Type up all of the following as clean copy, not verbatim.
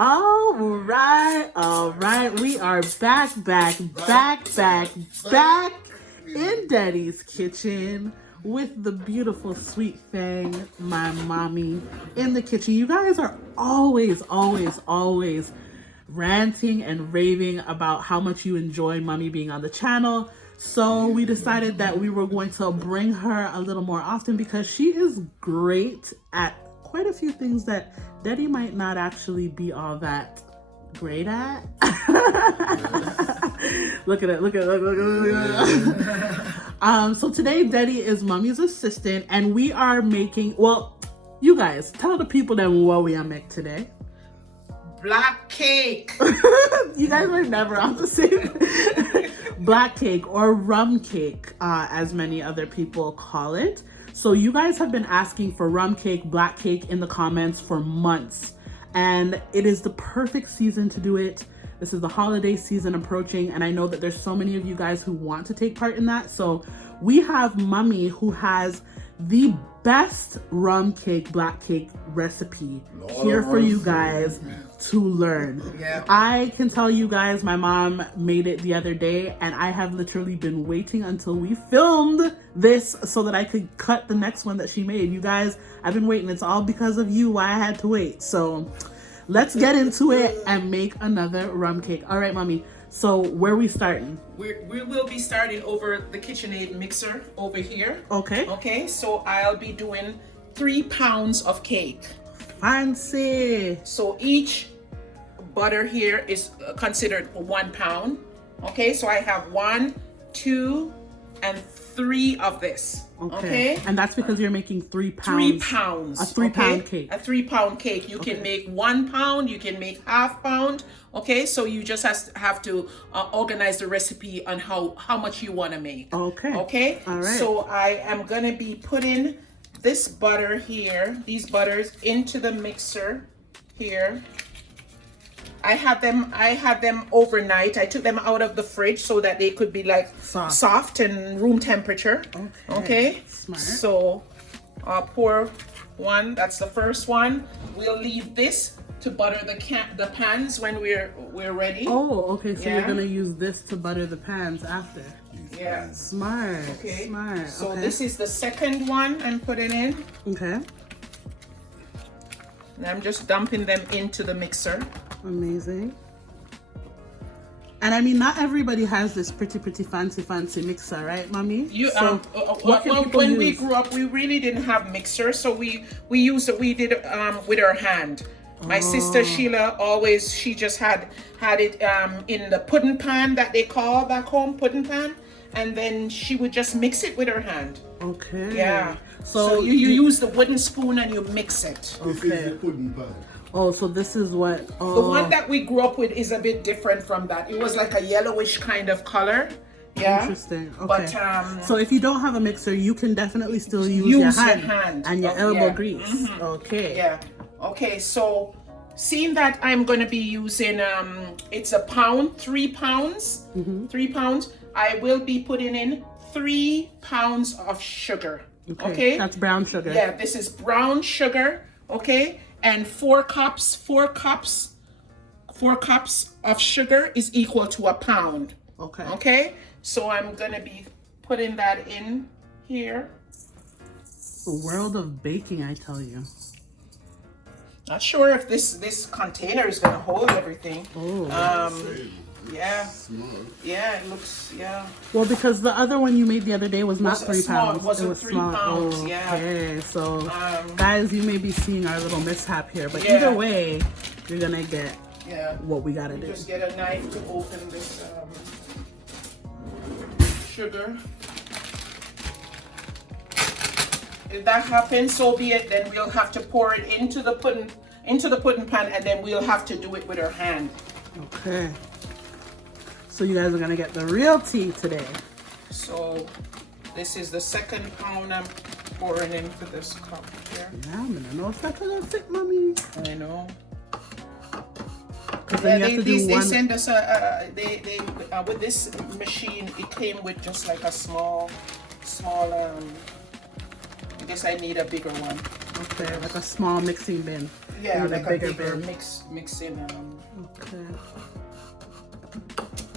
All right. We are back in Daddy's kitchen with the beautiful sweet thang, my mommy, in the kitchen. You guys are always ranting and raving about how much you enjoy mommy being on the channel. So we decided that we were going to bring her a little more often because she is great at quite a few things that Deddy might not actually be all that great at. Look at it. So today Deddy is mommy's assistant and we are making, well, you guys tell the people then what we are making today. Black cake. You guys are never on the same. Black cake or rum cake, as many other people call it. So you guys have been asking for rum cake, black cake in the comments for months. And it is the perfect season to do it. This is the holiday season approaching, and I know that there's so many of you guys who want to take part in that. So we have mommy who has the best rum cake, black cake recipe here for you guys to learn. Yeah. I can tell you guys, my mom made it the other day, and I have literally been waiting until we filmed this so that I could cut the next one that she made. You guys, I've been waiting. It's all because of you why I had to wait. So let's get into it and make another rum cake. All right, mommy. So where are we starting? We will be starting over the KitchenAid mixer over here. Okay. Okay, so I'll be doing 3 pounds of cake. Fancy. So each butter here is considered 1 pound. Okay, so I have 1, 2, and 3 of this. Okay. And that's because you're making 3 pounds. 3 pounds. A 3 pound cake. A 3 pound cake. You can make 1 pound, you can make ½ pound. Okay, so you just have to organize the recipe on how much you want to make. Okay. Okay. All right. So I am gonna be putting this butter here, these butters into the mixer here. I had them overnight. I took them out of the fridge so that they could be like soft and room temperature. Okay. Smart. So I'll pour one. That's the first one. We'll leave this to butter the pans when we're ready. Oh, okay. So you're gonna use this to butter the pans after. Yeah. Smart. Okay. Smart. So this is the second one I'm putting in. Okay. And I'm just dumping them into the mixer. Amazing. And I mean, not everybody has this pretty fancy mixer, right, mommy? When we grew up, we really didn't have mixer, so we did with our hand. My sister Sheila she just had it in the pudding pan that they call back home, pudding pan, and then she would just mix it with her hand. Okay. Yeah. So you use the wooden spoon and you mix it. This is the pudding pan. Oh, so this is what... The one that we grew up with is a bit different from that. It was like a yellowish kind of color. Yeah. Interesting. Okay. But so if you don't have a mixer, you can definitely still use your hand and your elbow grease. Mm-hmm. Okay. Yeah. Okay. So, seeing that I'm going to be using it's a pound, 3 pounds, 3 pounds. I will be putting in 3 pounds of sugar. Okay. That's brown sugar. Yeah. This is brown sugar. Okay. And 4 cups of sugar is equal to a pound. Okay. Okay. So I'm gonna be putting that in here. The world of baking, I tell you. Not sure if this container is gonna hold everything. Oh. Yeah. Small. Yeah, it looks, yeah. Well, because the other one you made the other day was not 3 pounds. It was 3 pounds, Oh, yeah. okay, so guys, you may be seeing our little mishap here, but Yeah. either way, you're gonna get Yeah. what we gotta do. Just get a knife to open this sugar. If that happens, so be it. Then we'll have to pour it into the pudding pan, and then we'll have to do it with our hand. Okay. So you guys are gonna get the real tea today. So this is the second pound I'm pouring into this cup here. Yeah, I'm gonna know if that's gonna fit, mommy. I know. Yeah, they send us with this machine. It came with just like a small. I guess I need a bigger one. Okay, like a small mixing bin. Yeah, in like a a bigger bigger bin. mixing. Okay.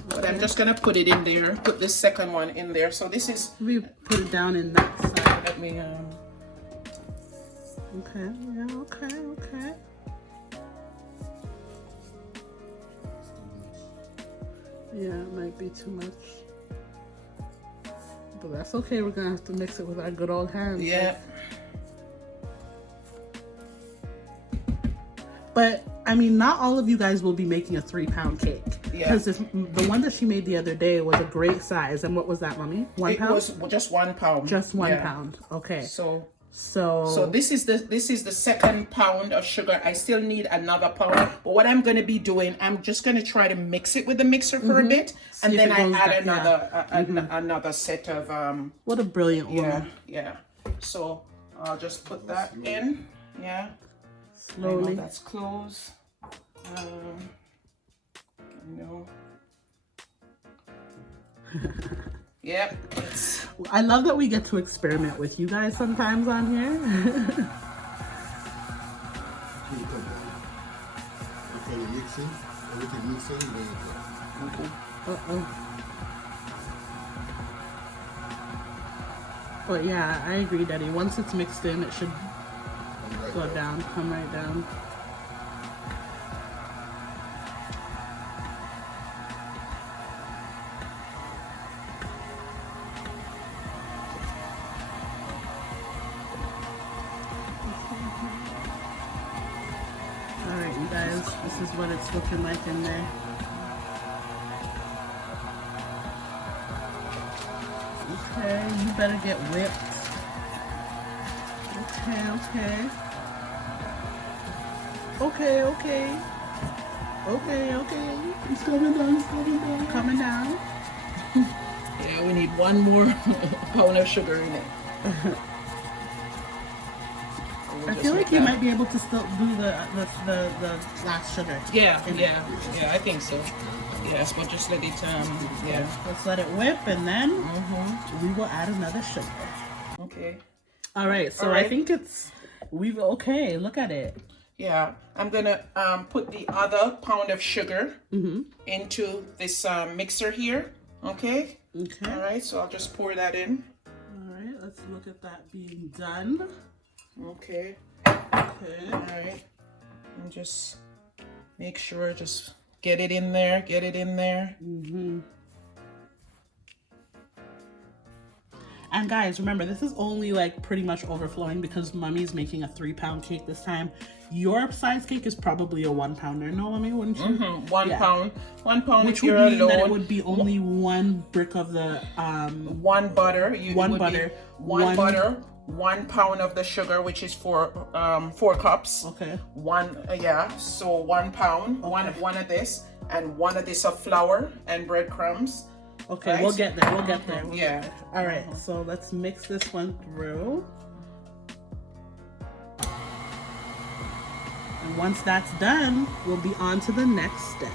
But I'm just gonna put it in there. Put this second one in there. So this is. We put it down in that side. Let me. Okay. Yeah. Okay. Okay. Yeah, it might be too much. But that's okay. We're gonna have to mix it with our good old hands. Yeah. But I mean, not all of you guys will be making a 3-pound cake. Yeah. Because the one that she made the other day was a great size. And what was that, Mommy? 1 pound? It was just 1 pound. Just 1 pound. Okay. So this is the second pound of sugar. I still need another pound. But what I'm gonna be doing, I'm just gonna try to mix it with the mixer for a bit, and then I add another set of What a brilliant woman. Yeah. So I'll just put that in. Yeah. Slowly. That's close. Yep. I love that we get to experiment with you guys sometimes on here. But yeah, I agree, Deddy. Once it's mixed in, it should go down, come right down. Alright, you guys, this is what it's looking like in there. Okay, you better get whipped. Okay. It's coming down, Coming down. Yeah, we need one more pound of sugar in it. I feel like you might be able to still do the last sugar. Yeah, I think so. Yes, but just let it, Let's let it whip, and then we will add another sugar. Okay. All right, so I think okay, look at it. Yeah, I'm gonna put the other pound of sugar into this mixer here. Okay. All right, so I'll just pour that in. All right, let's look at that being done. Okay. All right, and just make sure, just get it in there. And guys, remember, this is only like pretty much overflowing because Mummy's making a 3-pound cake this time. Your size cake is probably a 1-pounder. No, Mummy, wouldn't you? 1 pound. 1 pound. Which would mean that it would be only 1 brick of the 1 butter. 1 butter. 1 butter. 1 pound of the sugar, which is 4 cups. Okay. So 1 pound. Okay. One of this, and 1 of this of flour and breadcrumbs. Okay, right? We'll get there. Yeah. All right, so let's mix this one through. And once that's done, we'll be on to the next step.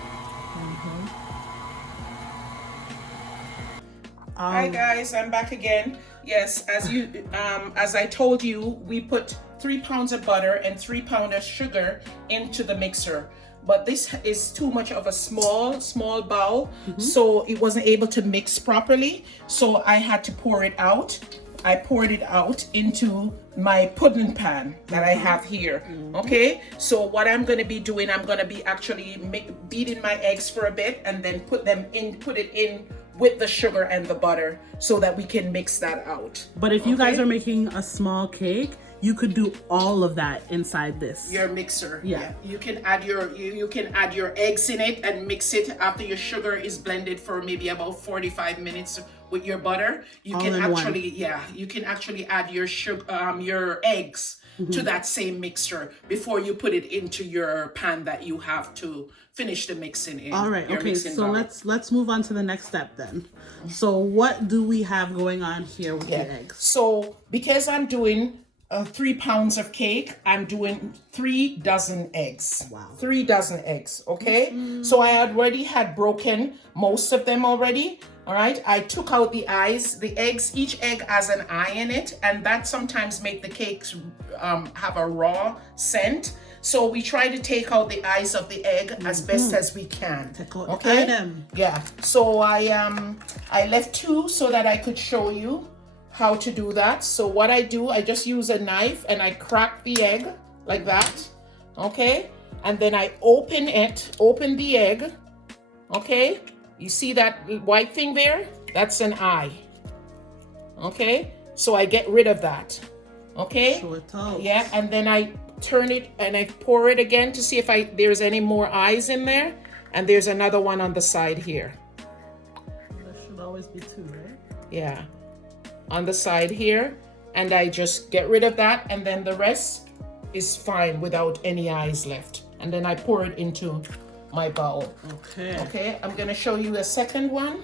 Hi guys, I'm back again. Yes, as I told you, we put 3 pounds of butter and 3 pounds of sugar into the mixer. But this is too much of a small bowl, so it wasn't able to mix properly. So I had to pour it out. I poured it out into my pudding pan that I have here. Okay, so what I'm going to be doing, I'm going to be actually beating my eggs for a bit and then put it in with the sugar and the butter so that we can mix that out. But if you guys are making a small cake, you could do all of that inside this. Your mixer. Yeah. You can add your eggs in it and mix it after your sugar is blended for maybe about 45 minutes with your butter. You can actually add your sugar, your eggs to that same mixer before you put it into your pan that you have to finish the mixing in. All right. Okay. So let's move on to the next step then. So what do we have going on here with the eggs? So because I'm doing 3 pounds of cake, I'm doing 3 dozen eggs. Wow. 3 dozen eggs. Okay. So I already had broken most of them already. All right. I took out the eyes. The eggs, each egg has an eye in it, and that sometimes make the cakes have a raw scent. So we try to take out the eyes of the egg as best as we can. Take out the item. Yeah. So I left 2 so that I could show you how to do that. So what I do, I just use a knife and I crack the egg like that. Okay. And then I open the egg. Okay. You see that white thing there? That's an eye. Okay. So I get rid of that. Okay. Show it out. Yeah. And then I turn it and I pour it again to see if there's any more eyes in there. And there's another one on the side here. There should always be 2, right? Yeah. On the side here. And I just get rid of that. And then the rest is fine without any eyes left. And then I pour it into my bowl. Okay. Okay. I'm going to show you a second one.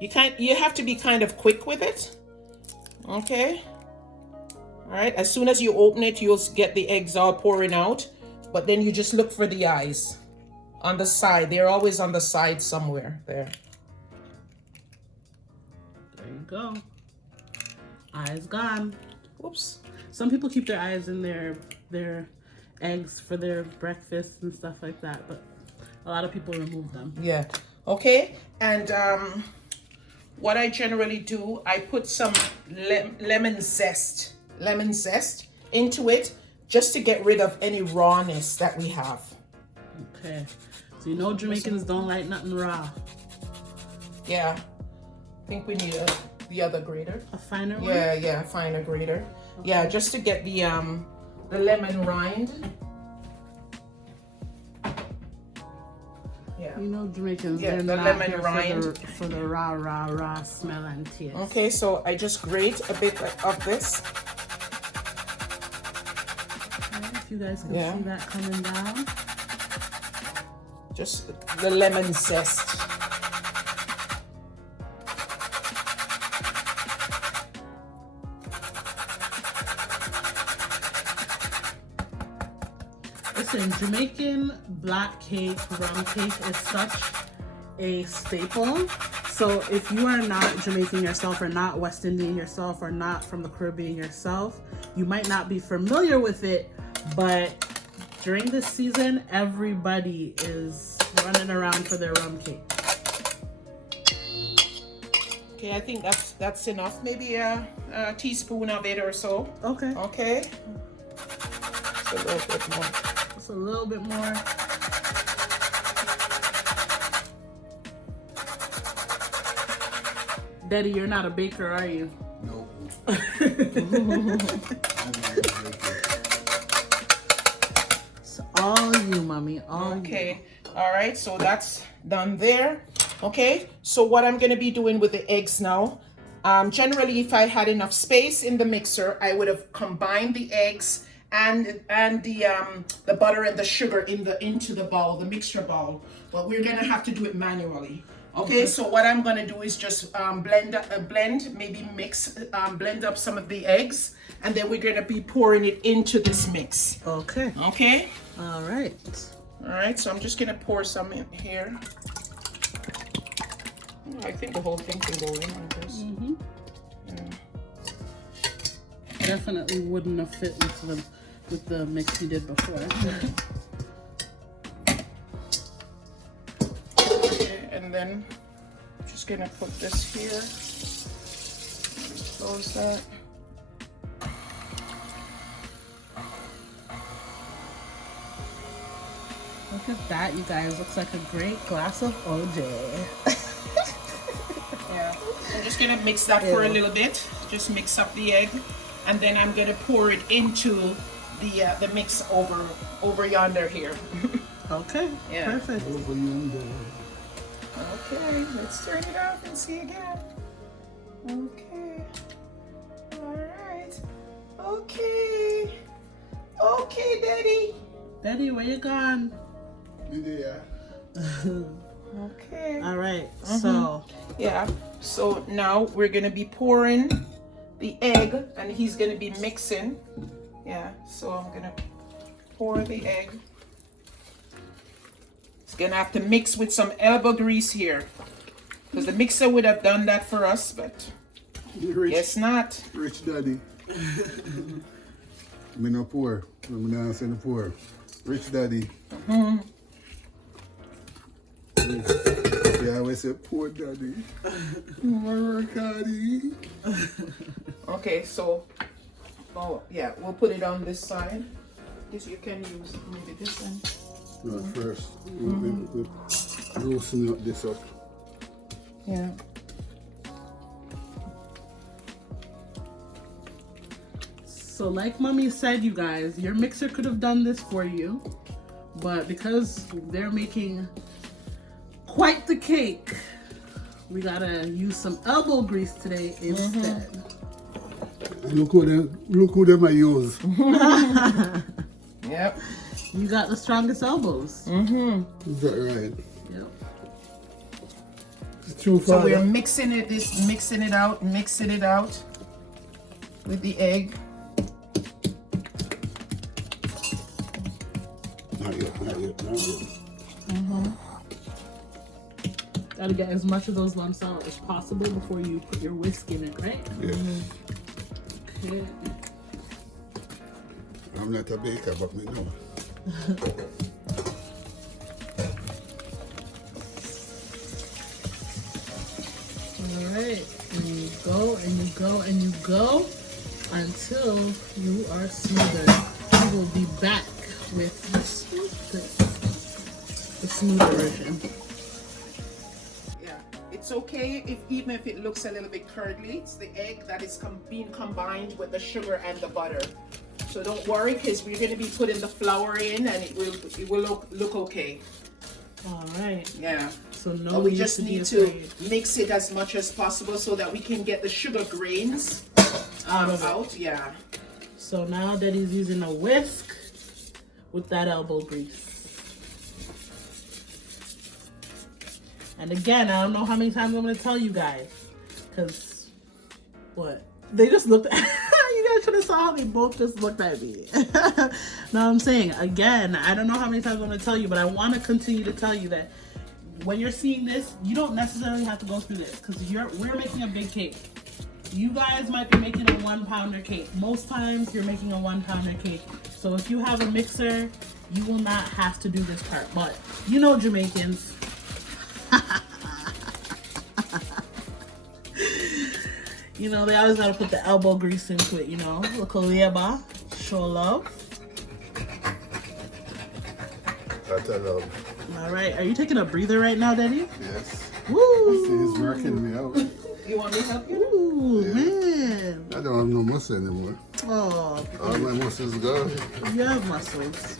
You have to be kind of quick with it. Okay. All right. As soon as you open it, you'll get the eggs all pouring out. But then you just look for the eyes on the side. They're always on the side somewhere there. There you go. Eyes gone. Whoops. Some people keep their eyes in their eggs for their breakfast and stuff like that, but a lot of people remove them. Yeah. Okay. And what I generally do, I put some lemon zest into it just to get rid of any rawness that we have. Okay. So you know Jamaicans don't like nothing raw. Yeah. I think we need the other grater. A finer one? Yeah, a finer grater. Okay. Yeah, just to get the lemon rind. Yeah. You know Jamaicans, yeah, they're the not lemon here rind. For the raw smell and taste. Okay, so I just grate a bit of this. Okay, if you guys can see that coming down. Just the lemon zest. Listen, Jamaican black cake, rum cake is such a staple. So if you are not Jamaican yourself, or not West Indian yourself, or not from the Caribbean yourself, you might not be familiar with it, but during this season, everybody is running around for their rum cake. Okay, I think that's enough. Maybe a teaspoon of it or so. Okay. Okay. Just a little bit more. Just a little bit more. Deddy, you're not a baker, are you? No. It's all you, mommy. All okay. You. All right. So that's done there. Okay. So what I'm going to be doing with the eggs now, generally, if I had enough space in the mixer, I would have combined the eggs and the butter and the sugar into the bowl, the mixture bowl. But we're going to have to do it manually. Okay, so what I'm gonna do is just blend up some of the eggs, and then we're gonna be pouring it into this mix. Okay. Okay. All right. All right. So I'm just gonna pour some in here. I think the whole thing can go in like this. Mm-hmm. Yeah. Definitely wouldn't have fit with the mix you did before. And then I'm just gonna put this here. Close that. Look at that, you guys. Looks like a great glass of OJ. Yeah. I'm just gonna mix that for a little bit. Just mix up the egg, and then I'm gonna pour it into the mix over yonder here. Okay. Yeah. Perfect. Over yonder. Okay, let's turn it off and see again. Okay. All right. Okay. Okay, Daddy. Daddy, where you gone? Yeah. Okay. All right. So. Yeah. So now we're gonna be pouring the egg, and he's gonna be mixing. Yeah. So I'm gonna pour the egg. Gonna have to mix with some elbow grease here, because the mixer would have done that for us, but guess not. Rich daddy. Me no poor. I'm not saying poor. Rich daddy. Yeah, I always say poor daddy. Poor daddy. Okay, so, oh yeah, we'll put it on this side. This you can use maybe this one. No, first, we loosen up this up. Yeah. So like Mommy said, you guys, your mixer could have done this for you, but because they're making quite the cake, we gotta use some elbow grease today instead. Look who them I use. Yep. You got the strongest elbows. Is that right? Yep. It's too So far. we're mixing it out with the egg. Not yet. Gotta get as much of those lumps out as possible before you put your whisk in it, right? Yeah. Okay. I'm not a baker, but me know. Alright. And you go and you go and you go until you are smoother. We will be back with the smoother version. Yeah, it's okay even if it looks a little bit curdly. It's the egg that is being combined with the sugar and the butter. So don't worry, because we're going to be putting the flour in, and it will look okay. All right. Yeah. So no, But we just need to mix it as much as possible so that we can get the sugar grains out. Yeah. So now Daddy's using a whisk with that elbow grease. And again, I don't know how many times I'm going to tell you guys, because what? They just looked at you guys should have saw how they both just looked at me. No, I'm saying, again, I don't know how many times I'm going to tell you, but I want to continue to tell you that when you're seeing this, you don't necessarily have to go through this, because we're making a big cake. You guys might be making a 1 pounder cake. Most times you're making a 1 pounder cake. So if you have a mixer, you will not have to do this part. But you know Jamaicans. You know, they always gotta put the elbow grease into it, you know. Look a labor, show love. That's a love. Alright, are you taking a breather right now, Deddy? Yes. Woo! See, he's working me out. You want me to help you? Ooh, Yeah. man. I don't have no muscle anymore. Oh, All my muscles gone. you have muscles.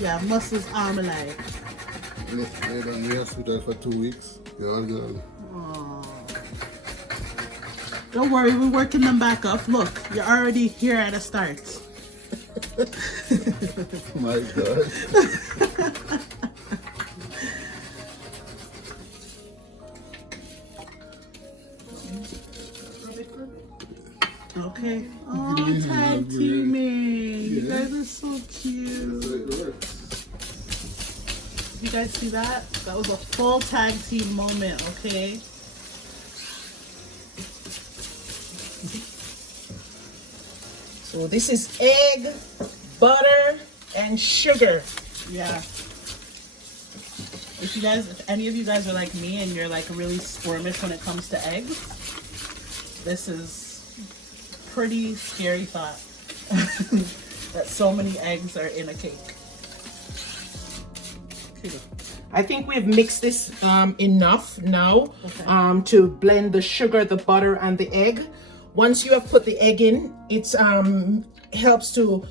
Yeah, muscles arm alive. Left in the hospital for 2 weeks. They're all gone. Oh. Don't worry, we're working them back up. Look, you're already here at a start. My God. Okay. Oh, tag teaming. You guys are so cute. You guys see that? That was a full tag team moment, okay? So this is egg, butter, and sugar. Yeah. If any of you guys are like me and you're like really squirmish when it comes to eggs, this is pretty scary thought that so many eggs are in a cake. I think we've mixed this enough now Okay. to blend the sugar, the butter, and the egg. Once you have put the egg in, it helps to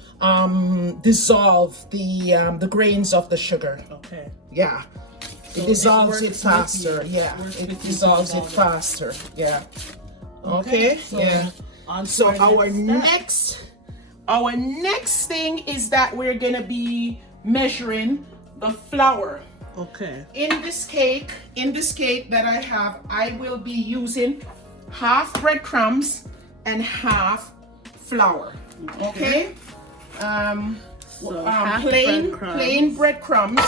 dissolve the grains of the sugar. Okay. Yeah. So It dissolves it it works faster. with you. Yeah. Works It with you to dissolves it dissolve it. faster. Yeah. Okay. So Yeah. on to So our step. next thing is that we're gonna be measuring the flour. Okay. In this cake that I have, I will be using half breadcrumbs and half flour. Okay? So half Plain breadcrumbs. breadcrumbs.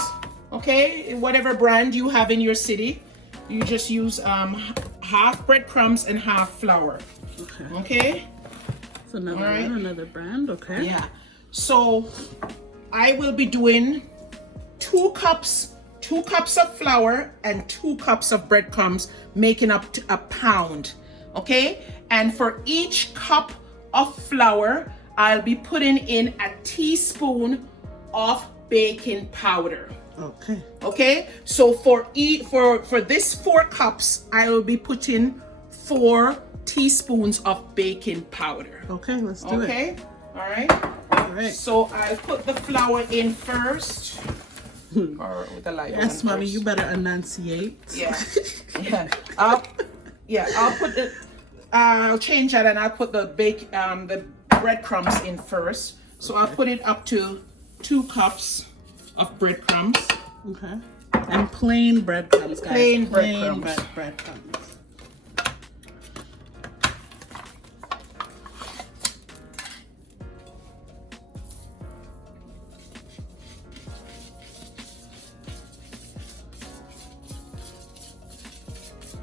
Okay? Whatever brand you have in your city, you just use half breadcrumbs and half flour. Okay. Okay? It's another All right. one, another brand. Okay. Yeah. So I will be doing 2 cups of flour and 2 cups of breadcrumbs, making up to a pound. Okay. And for each cup of flour, I'll be putting in a teaspoon of baking powder. Okay. Okay, so for this 4 cups, I will be putting 4 teaspoons of baking powder. Okay, let's do it. Okay, all right. All right. So I'll put the flour in first. Or with the light. Yes, on mommy, first. you better enunciate. Yeah, yeah. I'll put it. I'll change that and I'll put the breadcrumbs in first. So I'll put it up to 2 cups of breadcrumbs. Okay. And plain breadcrumbs, guys. Plain breadcrumbs. Breadcrumbs.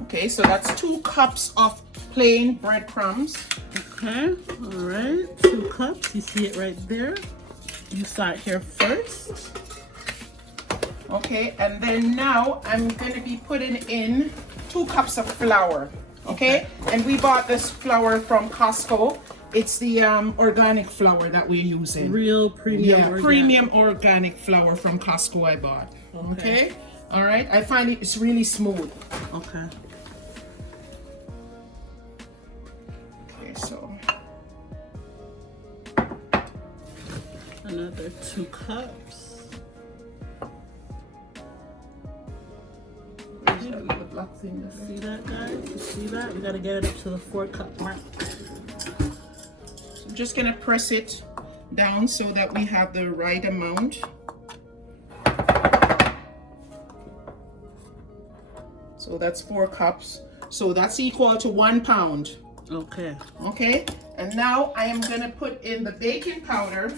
Okay, so that's 2 cups of plain breadcrumbs. Okay. All right. 2 cups. You see it right there. You start here first. Okay, and then now I'm going to be putting in 2 cups of flour. Okay, and we bought this flour from Costco. It's the organic flour that we're using. Real premium. Yeah, organic. premium organic flour from Costco I bought. Okay. All right, I find it's really smooth. Okay. Okay, so Another 2 cups. there's a little black thing there. See that, guys? You see that? We gotta get it up to the 4 cup mark. So I'm just gonna press it down so that we have the right amount. So that's 4 cups. So that's equal to 1 pound. Okay. Okay, and now I am gonna put in the baking powder.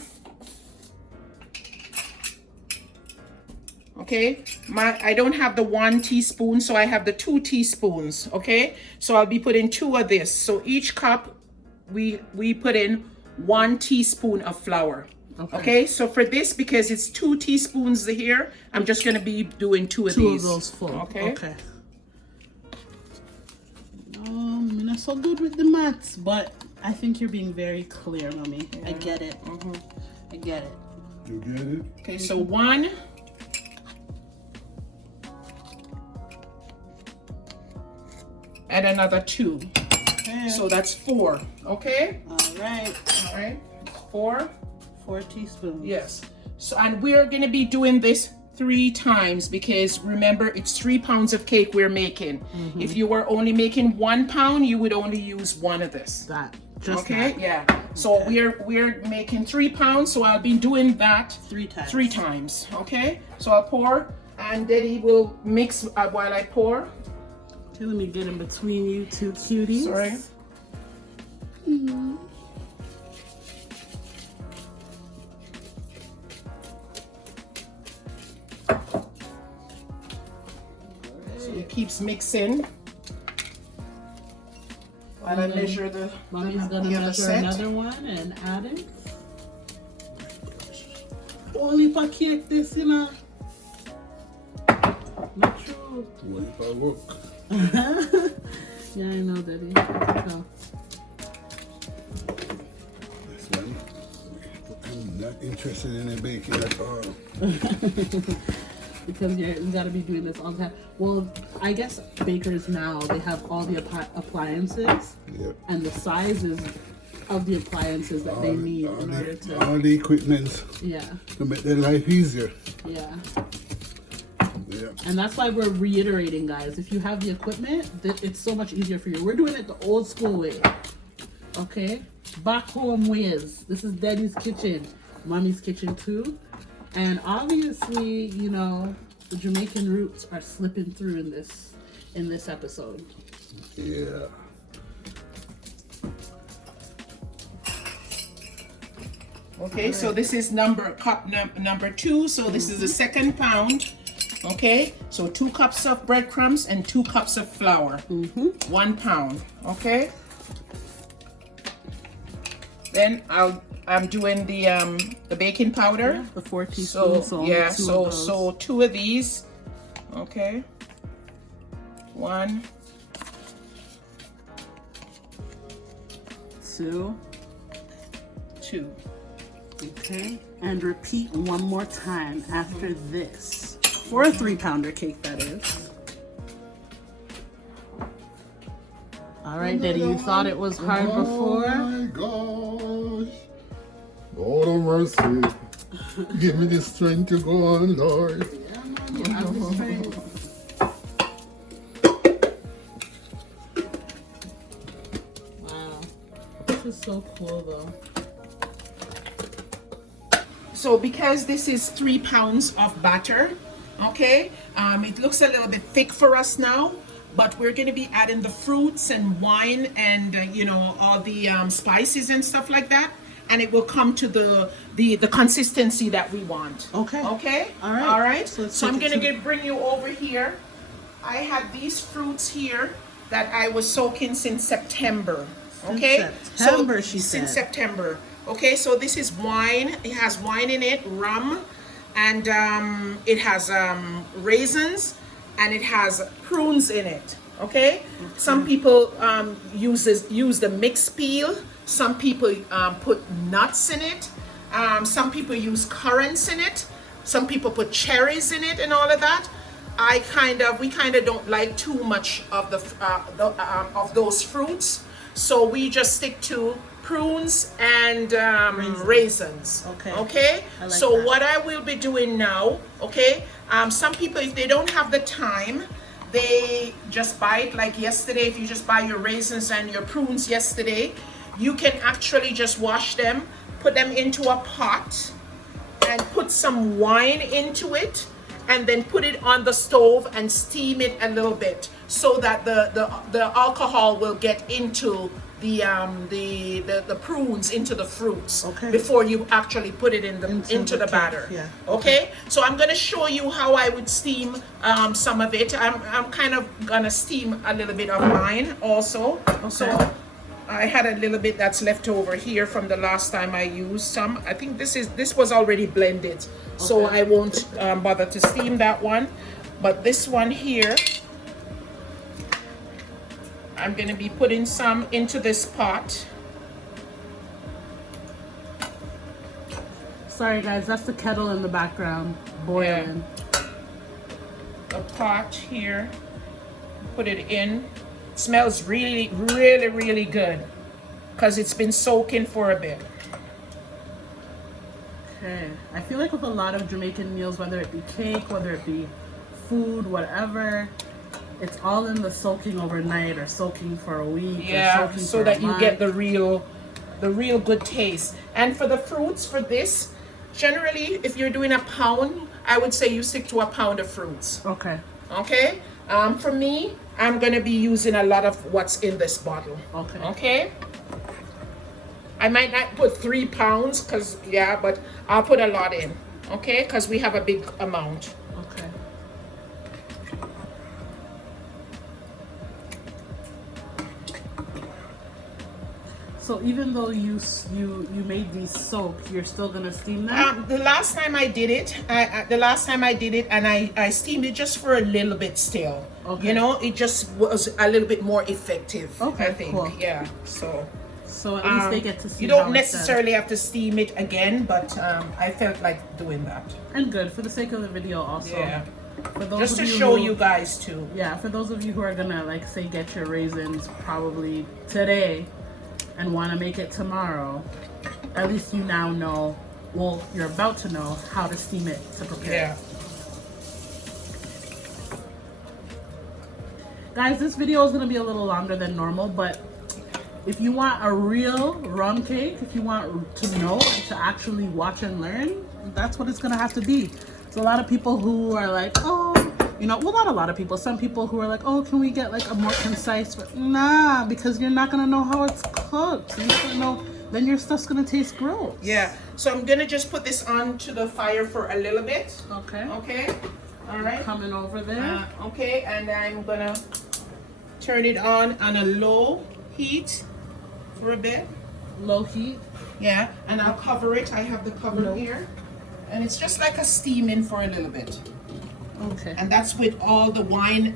Okay, I don't have the 1 teaspoon, so I have the 2 teaspoons. Okay, so I'll be putting 2 of this. So each cup we put in 1 teaspoon of flour. Okay, so for this, because it's 2 teaspoons here, I'm just gonna be doing 2 of 2 these. of those full. Okay. Okay. I'm not so good with the maths, but I think you're being very clear, mommy. Yeah. I get it. I get it. You get it? Okay, so 1. And another 2. Okay. So that's 4. Okay? All right. All right. 4. 4 teaspoons. Yes. So, and we're going to be doing this 3 times because remember, it's 3 pounds of cake we're making. If you were only making 1 pound, you would only use 1 of this. That. Just okay? that. Yeah. So we're making 3 pounds, so I'll be doing that 3 times. 3 times. Okay? So I'll pour and Deddy will mix while I pour. Okay, let me get in between you 2 cuties. Sorry. So it keeps mixing while I measure the Mommy's gonna the other measure set. another one and add it. Only for cake this, you know. Not true. What if I work? Yeah, I know, Daddy. So, This one. I'm not interested in the baking at all. because you gotta be doing this all the time. Well, I guess bakers now, they have all the appliances Yep. and the sizes of the appliances that they need in order to. All the equipment Yeah, to make their life easier. yeah. Yeah. And that's why we're reiterating, guys. If you have the equipment, it's so much easier for you. We're doing it the old school way. Okay? Back home ways. This is Daddy's kitchen. Mommy's kitchen too. And obviously, you know, the Jamaican roots are slipping through in this episode. Yeah. Okay, so this is cup number 2. So this is the 2nd pound. Okay, so 2 cups of breadcrumbs and 2 cups of flour. 1 pound. Okay. Then I'm doing the baking powder. Yeah, the 4 teaspoons. So yeah, so 2 of these. Okay. 1, 2. Okay, and repeat one more time after this. For a 3-pounder cake, that is. All right, Deddy, you thought it was hard before? Oh my gosh. Lord of mercy. Give me the strength to go on, Lord. Wow. This is so cool, though. So because this is 3 pounds of batter, okay, it looks a little bit thick for us now, but we're going to be adding the fruits and wine and you know, all the spices and stuff like that, and it will come to the consistency that we want. Okay. Okay. All right. All right. So I'm going to bring you over here. I have these fruits here that I was soaking since September. Okay. September, she said. Since September. Okay, so this is wine. It has wine in it, rum, and it has raisins, and it has prunes in it. Okay, some people use the mixed peel. Some people put nuts in it. Some people use currants in it. Some people put cherries in it, and all of that. We kind of don't like too much of of those fruits, so we just stick to prunes and raisins. Okay. Okay. Like so that. what I will be doing now, okay, some people, if they don't have the time, they just buy it like yesterday. If you just buy your raisins and your prunes yesterday, you can actually just wash them, put them into a pot, and put some wine into it, and then put it on the stove and steam it a little bit, so that the alcohol will get into the prunes, into the fruits, okay, before you actually put it in into the batter. Yeah. Okay. So I'm gonna show you how I would steam some of it. I'm kind of gonna steam a little bit of mine also. Okay. So I had a little bit that's left over here from the last time I used some. I think this was already blended, so I won't bother to steam that one. But this one here, I'm going to be putting some into this pot. Sorry guys, that's the kettle in the background boiling. Yeah. A pot here. Put it in. It smells really, really, really good because it's been soaking for a bit. Okay. I feel like with a lot of Jamaican meals, whether it be cake, whether it be food, whatever, it's all in the soaking overnight or soaking for a week. Yeah, or soaking so for that a you month. get the real good taste. And for the fruits, for this, generally, if you're doing a pound, I would say you stick to a pound of fruits. Okay. Okay. For me, I'm gonna be using a lot of what's in this bottle. Okay. Okay. I might not put 3 pounds, but I'll put a lot in. Okay, because we have a big amount. Okay. So even though you made these soak, you're still gonna steam them? The last time I did it, and I steamed it just for a little bit still. Okay. You know, it just was a little bit more effective. Okay, I think. cool. Yeah. So at least they get to see. you don't necessarily have to steam it again, but I felt like doing that. And good for the sake of the video also. Yeah. For those Just of to you show who- you guys too. Yeah, for those of you who are gonna like say get your raisins probably today and want to make it tomorrow, at least you now know, well, you're about to know how to steam it to prepare. Yeah. Guys, this video is gonna be a little longer than normal, but if you want a real rum cake, if you want to know, to actually watch and learn, that's what it's gonna have to be. So a lot of people who are like, oh, you know, well, not a lot of people, some people who are like, oh, can we get like a more concise, nah, because you're not gonna know how it's cooked. You're not gonna know, then your stuff's gonna taste gross. Yeah. So I'm gonna just put this onto the fire for a little bit. Okay. Okay. All right. Coming over there. Okay, and I'm gonna turn it on a low heat for a bit. Low heat. Yeah, and I'll cover it. I have the cover here. And it's just like a steaming for a little bit. Okay. And that's with all the wine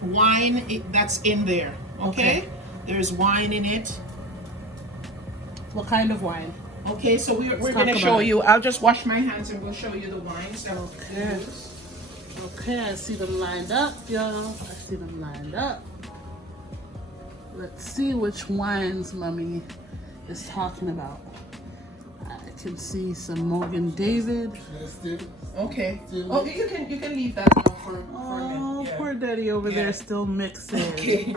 that's in there. Okay? There's wine in it. What kind of wine? Okay, so we're going to show you. I'll just wash my hands and we'll show you the wines. Okay. Okay, I see them lined up, y'all. I see them lined up. Let's see which wines Mommy is talking about. I can see some Morgan David. Okay. Oh, you can leave that now for a minute. Yeah. Poor Daddy over there still mixing. Okay.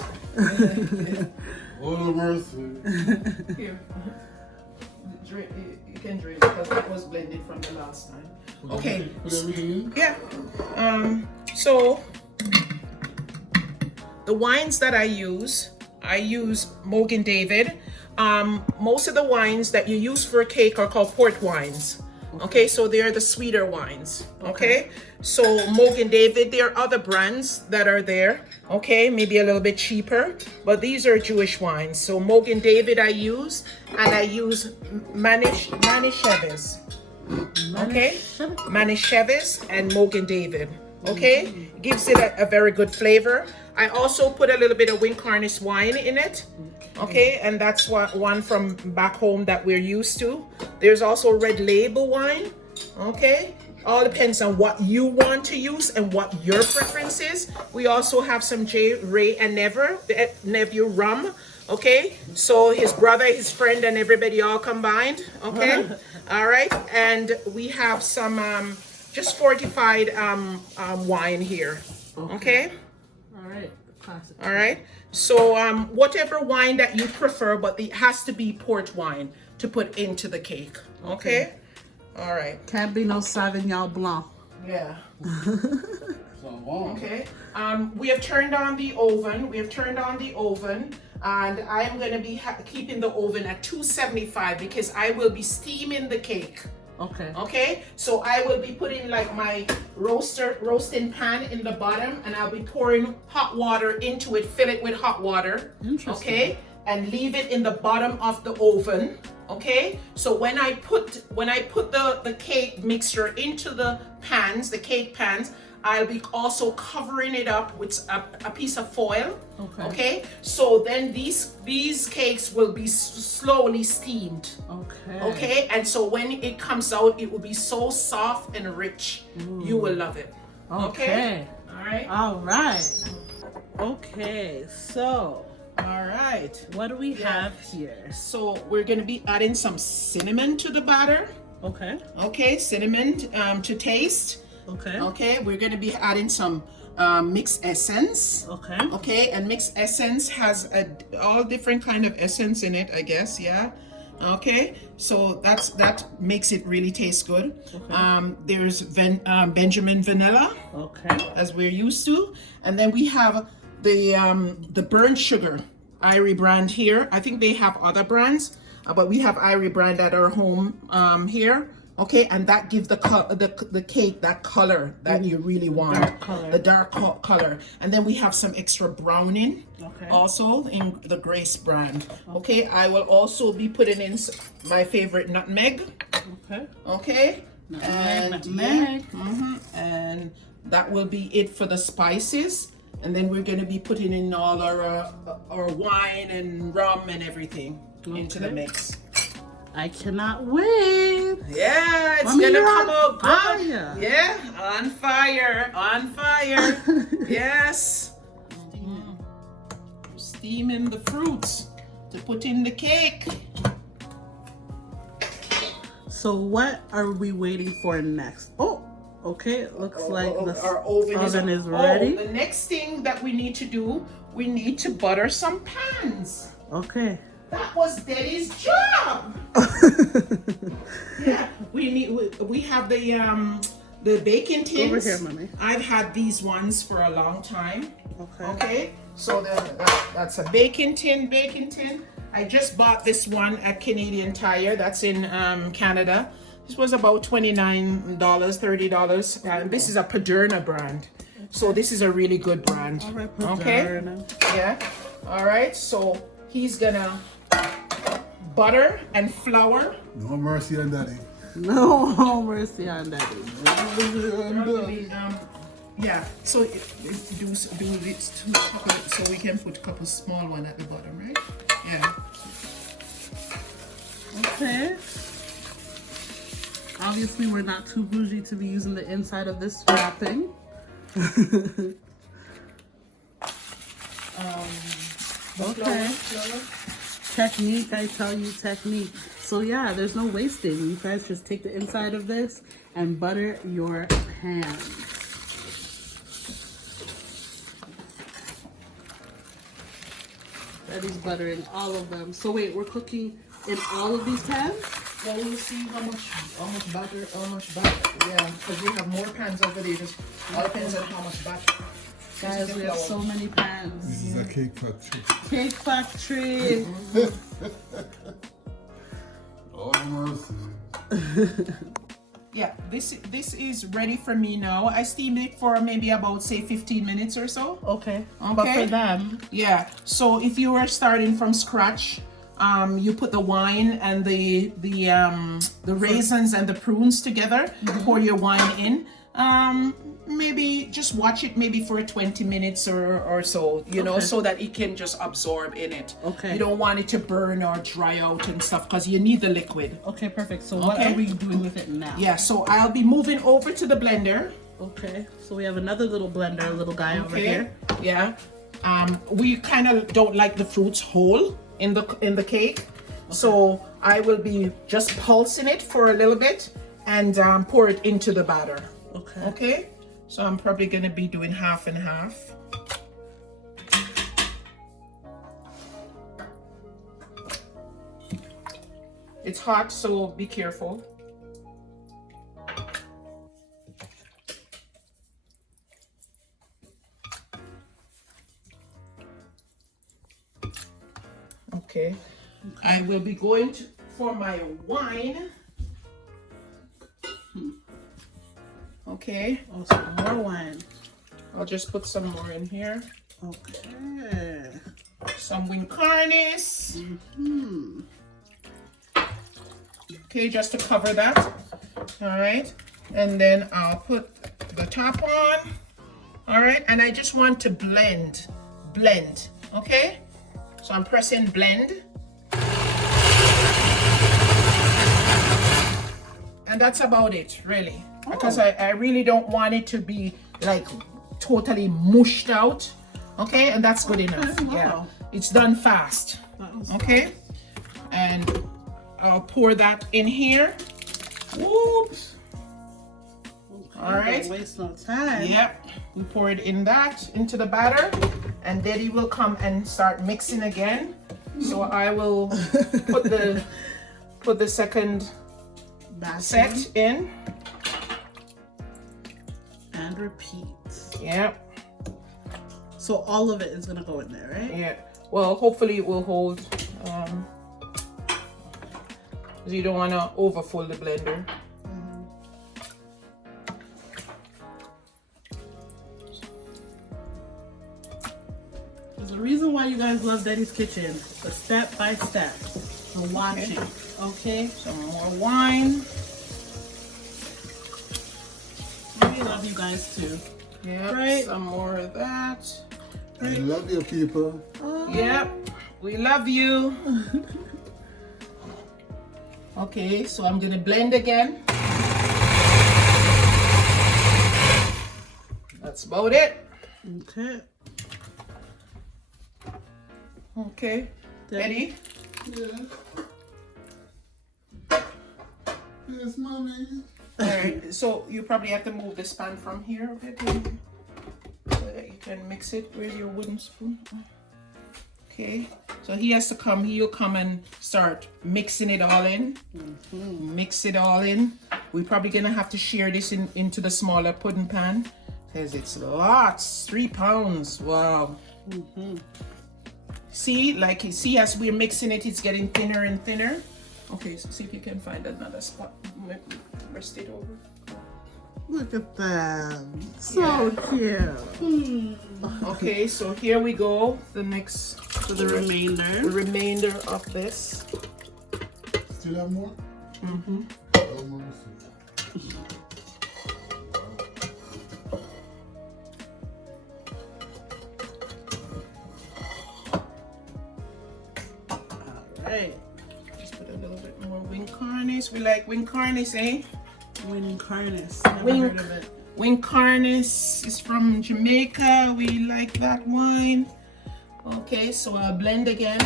Oh, mercy. Here. Drink, you can drink because that was blended from the last time. Okay. Put everything in? Yeah. So the wines that I use Morgan David. Most of the wines that you use for a cake are called port wines. Okay, so they're the sweeter wines. Okay, so Morgan David, there are other brands that are there. Okay, maybe a little bit cheaper, but these are Jewish wines. So Morgan David I use, and I use Manischewitz. Okay, Manischewitz and Morgan David. Okay, gives it a very good flavor. I also put a little bit of Wincarnis wine in it. Okay, and that's one from back home that we're used to. There's also Red Label wine. Okay, all depends on what you want to use and what your preference is. We also have some J. Ray and Nephew rum. Okay, so his brother, his friend, and everybody all combined. Okay, all right, and we have some just fortified wine here. Okay. All right. Classic. All right. So whatever wine that you prefer, but it has to be port wine to put into the cake. Okay. All right. Can't be no Sauvignon Blanc. Yeah. Okay. We have turned on the oven. And I am going to be keeping the oven at 275 because I will be steaming the cake. Okay. Okay, so I will be putting like my roasting pan in the bottom, and I'll be pouring hot water into it, fill it with hot water. Interesting. Okay, and leave it in the bottom of the oven. Okay, so when I put the cake mixture into the pans, the cake pans, I'll be also covering it up with a piece of foil. Okay. Okay, so then these cakes will be slowly steamed. Okay. Okay, and so when it comes out, it will be so soft and rich. Ooh. You will love it. Okay. All right. All right. Okay, so All right. what do we have here? So we're gonna be adding some cinnamon to the batter. Okay. Okay, cinnamon to taste. Okay. Okay, we're gonna be adding some mixed essence. Okay. Okay, and mixed essence has all different kind of essence in it, I guess. Yeah. Okay, so that makes it really taste good. Okay. There's Benjamin vanilla. Okay. As we're used to, and then we have the burnt sugar Irie brand here. I think they have other brands, but we have Irie brand at our home here. Okay, and that gives the cake that color that you really want, the dark color. And then we have some extra browning, also in the Grace brand. Okay, I will also be putting in my favorite nutmeg. Okay. Okay. Nutmeg. And that will be it for the spices. And then we're going to be putting in all our wine and rum and everything into the mix. I cannot wait. Yeah, it's Mommy, gonna you're come on out good. fire. Yeah, on fire, on fire. Yes. Steaming the fruits to put in the cake. So what are we waiting for next? Oh, okay. It looks like our oven is ready. The next thing that we need to do, we need to butter some pans. Okay. That was Deddy's job. Yeah, we have the baking tins. Over here, Mommy. I've had these ones for a long time. Okay. Okay, so that's a baking tin. I just bought this one at Canadian Tire. That's in Canada. This was about $29, $30. This is a Paderna brand. So this is a really good brand. All right, okay. Paderna. Yeah. All right. So he's gonna butter and flour. No mercy on Daddy. No mercy on Daddy. Yeah, so do this two couple, so we can put a couple small one at the bottom, right? Yeah. Okay. Obviously, we're not too bougie to be using the inside of this wrapping. Okay. Technique, I tell you, technique. So yeah, there's no wasting. You guys just take the inside of this and butter your pans. Daddy's buttering all of them. So wait, we're cooking in all of these pans? Well, we'll see how much butter. Yeah, because we have more pans over there. Just all depends on how much butter. Guys, we have so many pans. This is a cake factory. Cake factory. Oh mercy. Yeah, this is ready for me now. I steamed it for maybe about say 15 minutes or so. Okay. But for them, Yeah. So if you were starting from scratch, you put the wine and the raisins and the prunes together. Pour your wine in. Maybe just watch it maybe for 20 minutes or so, you know, so that it can just absorb in it. Okay. You don't want it to burn or dry out and stuff because you need the liquid. okay, perfect. So what are we doing with it now? Yeah, so I'll be moving over to the blender. Okay. So we have another little blender, little guy over here. Yeah. We kind of don't like the fruits whole in the cake. So I will be just pulsing it for a little bit and pour it into the batter. Okay. Okay, so I'm probably gonna be doing half and half. It's hot, so be careful. Okay, I will be going for my wine. Okay. Oh, some more wine. I'll just put some more in here. Okay. Some wing carnes. Okay, just to cover that. All right. And then I'll put the top on. All right. And I just want to blend. Okay. So I'm pressing blend. And that's about it, really. Because I really don't want it to be like totally mushed out. Okay, and that's good enough. Wow. Yeah, it's done fast. Okay, and I'll pour that in here. Whoops. Okay, All right. Don't waste no time. Yep, we pour it into the batter, and Deddy will come and start mixing again. So I will put the second set in. And repeat. Yep. So all of it is gonna go in there, right? Yeah. Well, hopefully it will hold. Because you don't want to overfill the blender. There's a reason why you guys love Deddy's Kitchen. The step by step. The watching. Okay. Some more wine. We love you guys too. Yep. Right. Some more of that. I love you, people. Yep. We love you. Okay, so I'm gonna blend again. That's about it. Okay. Okay. Ready? Yeah. Yes, mommy. Alright, so you probably have to move this pan from here a bit so that you can mix it with your wooden spoon. Okay, so he has to come, he'll come and start mixing it all in. Mix it all in. We're probably gonna have to share this into the smaller pudding pan because it's lots, 3 pounds, wow. See, as we're mixing it, it's getting thinner and thinner. Okay, so see if you can find another spot. Rest it over. Look at them. So cute. Okay, so here we go. The remainder of this. still have more? Mm-hmm. Oh, mercy. Right. Just put a little bit more wing carnes. We like wing carnes, eh? Wing carnes. Never heard of it. Wing carnes is from Jamaica. We like that wine. Okay, so I'll blend again.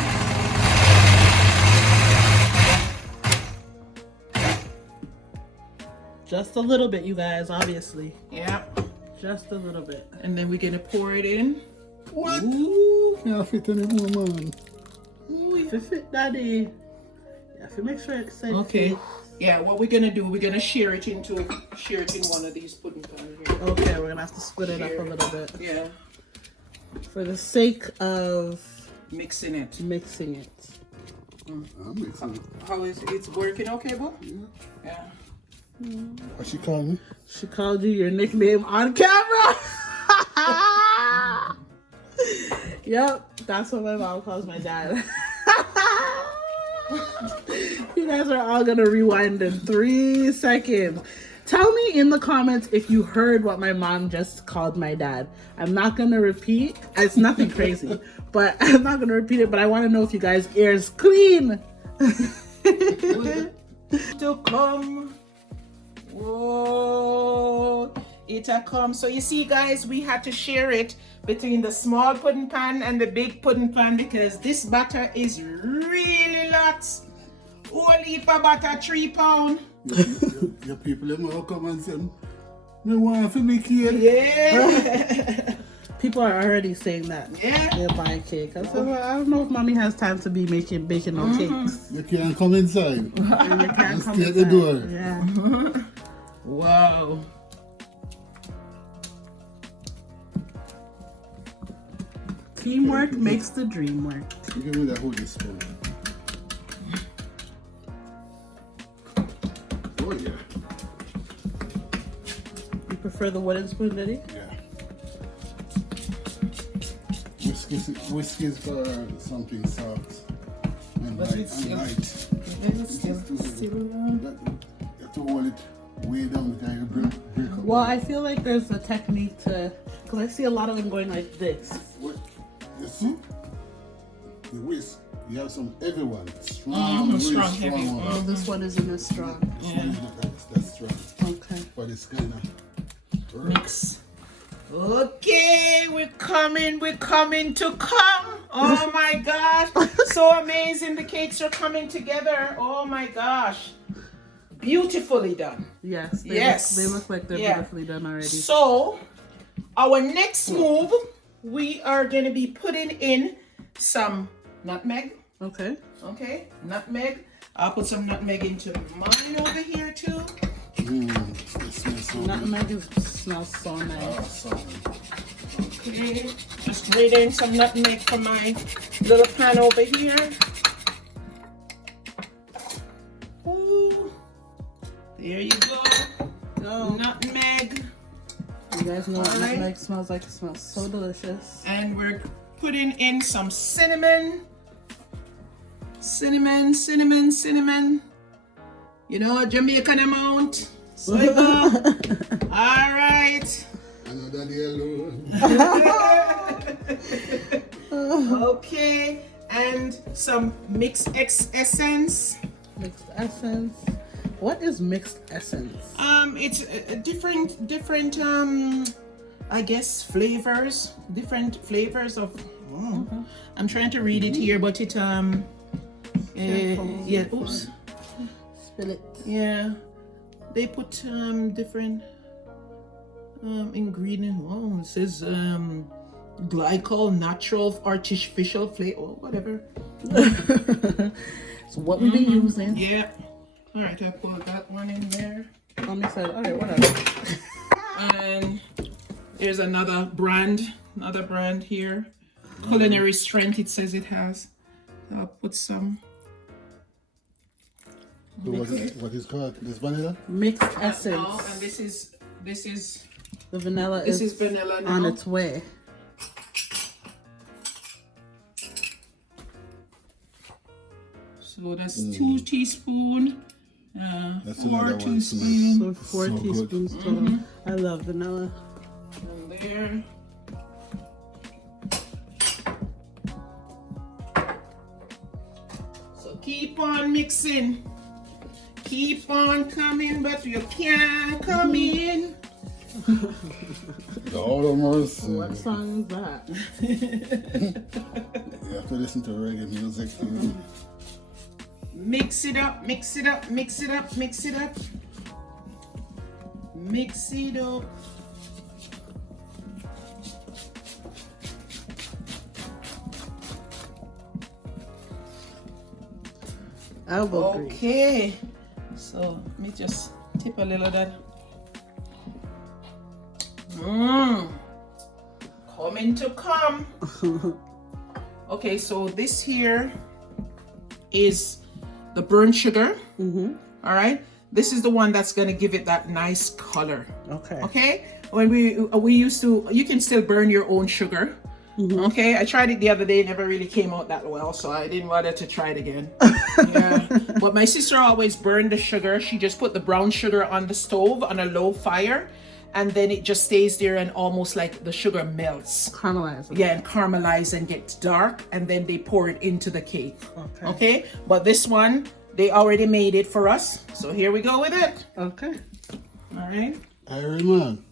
Just a little bit, you guys, obviously. Yeah. Just a little bit. And then we're gonna pour it in. What? Ooh. Can't fit anymore, man. Ooh, if it fit, Daddy. Yeah, if you make sure it's safe. Okay. Yeah, what we're gonna do, we're gonna share it in one of these pudding pans here. Okay, we're gonna have to split it up a little bit. Yeah. For the sake of Mixing it. mixing it. I'm mixing it. How is it's working okay, Bo? Yeah. What she call me? She called you your nickname on camera. Yep, that's what my mom calls my dad. You guys are all gonna rewind in 3 seconds. Tell me in the comments if you heard what my mom just called my dad. I'm not gonna repeat. It's nothing crazy, but I'm not gonna repeat it. But I want to know if you guys' ears clean. To come. Whoa. It a come. So you see, guys, we had to share it between the small pudding pan and the big pudding pan because this butter is really lots. Whole heap of butter, 3 pounds. Your people them all come and say, me want to make cake. Yeah. People are already saying that. Yeah. They're buying cake. I said, well, I don't know if mommy has time to be baking no cakes. You can't come inside. And you can't Just come stay at the inside. door. Yeah. Wow. Teamwork makes the dream work. Give me that holy spoon. Oh yeah. You prefer the wooden spoon, Deddy? Yeah. Whiskey's for something soft and But light. it's And still- light. It's still You have to hold it way down because you break up. Well, I feel like there's a technique to, because I see a lot of them going like this. What? You see? The whisk, you have some heavy one. Strong, really strong, strong heavy. one. Oh, this one isn't as strong. This one is not that strong. Okay. But it's kind of mix. Okay, we're coming to come. Oh my gosh, so amazing. The cakes are coming together. Oh my gosh, beautifully done. Yes. Yes. They look like they're beautifully done already. So our next move, we are going to be putting in some nutmeg. Okay. Okay, nutmeg. I'll put some nutmeg into mine over here too. it smells so good. Nutmeg smells so nice. Awesome. Okay, just grate in some nutmeg from my little pan over here. Ooh, there you go. Nutmeg. You guys know what All right. nutmeg smells like. It smells so delicious. And we're putting in some cinnamon. Cinnamon. You know, Jamaican amount. So you go. All right. Another day alone. Okay. And some mixed essence. Mixed essence. What is mixed essence? It's different I guess flavors. Different flavors of I'm trying to read it here, but it yeah, oops. Spill it. Yeah. They put different ingredient. Oh, it says glycol, natural, artificial flavor, or whatever. It's what we've been using. Yeah. All right, I put that one in there. Mommy said, okay, whatever. And there's another brand here. Culinary strength, it says it has. So I'll put some. So what is called? This vanilla? Mixed essence. Oh, and this is The vanilla this is is vanilla now. on its way. So So that's 2 teaspoons. That's 4 another one, teaspoons. So 4 So good. teaspoons total. I love vanilla. And there. So keep on mixing. Keep on coming, but you can't come in. Lord of mercy. What song is that? You have to listen to reggae music. Mix it up, mix it up, mix it up, mix it up. Mix it up. Elbow grease. Okay. So let me just tip a little of that. Coming to come. Okay, so this here is the burnt sugar. All right. This is the one that's gonna give it that nice color. Okay. Okay. When we used to, you can still burn your own sugar. Okay, I tried it the other day, it never really came out that well, so I didn't bother to try it again. Yeah. But my sister always burned the sugar. She just put the brown sugar on the stove on a low fire, and then it just stays there and almost like the sugar melts. Caramelize. Yeah, and caramelize and gets dark, and then they pour it into the cake. Okay. Okay, but this one, they already made it for us, so here we go with it. Okay. All right. Irie man.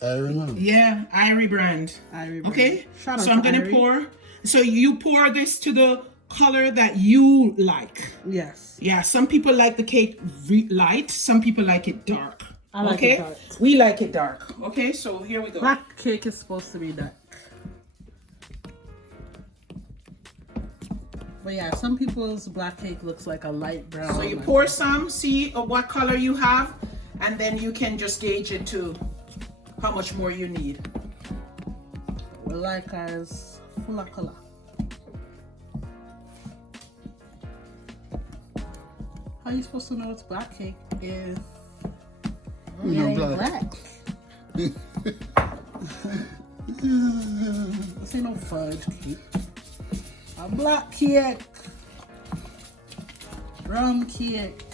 Irie man. Yeah, Irie brand. Irie brand. Okay, Shout out so I'm to gonna Irie. pour. So you pour this to the color that you like. Yes. Yeah, some people like the cake light, some people like it dark. I like okay? it dark. We like it dark. Okay, so here we go. Black cake is supposed to be dark. But yeah, some people's black cake looks like a light brown. So you pour some, see what color you have, and then you can just gauge it to how much more you need. We like ours full of color. How are you supposed to know it's black cake if it ain't black? This ain't no fudge cake. A black cake. Rum cake.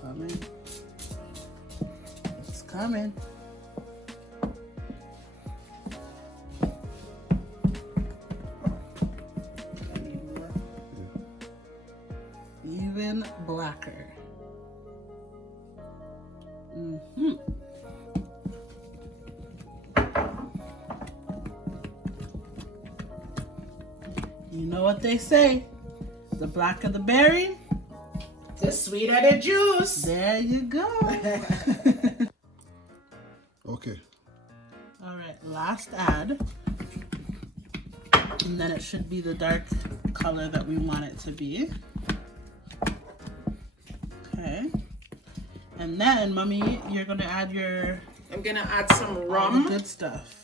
Coming. It's coming. I need more. Even blacker. You know what they say? The blacker the berry, The sweeter the juice. there you go. Okay. All right, last add. And then it should be the dark color that we want it to be. Okay. And then, Mommy, you're gonna add your I'm gonna add some all the rum. good stuff.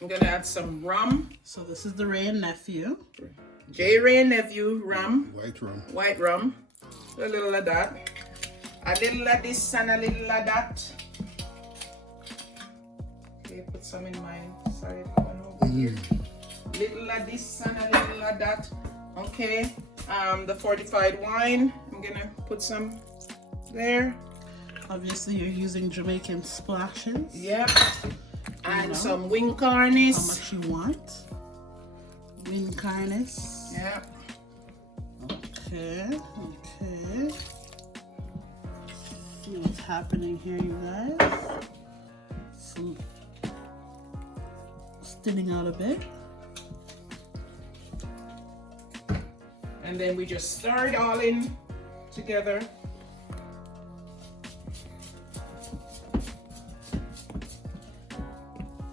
I'm gonna add some rum. So this is the Ray and Nephew. J. Ray nephew rum. White rum. White rum. A little of that. A little of this and a little of that. Okay, put some in mine. Sorry, one over here. Little of this and a little of that. Okay. The fortified wine. I'm gonna put some there. Obviously, you're using Jamaican splashes. Yep. And know. some wing How carnies. much you want. Wing carnies. Yep. Okay, okay. See what's happening here, you guys. So, thinning out a bit. And then we just stir it all in together.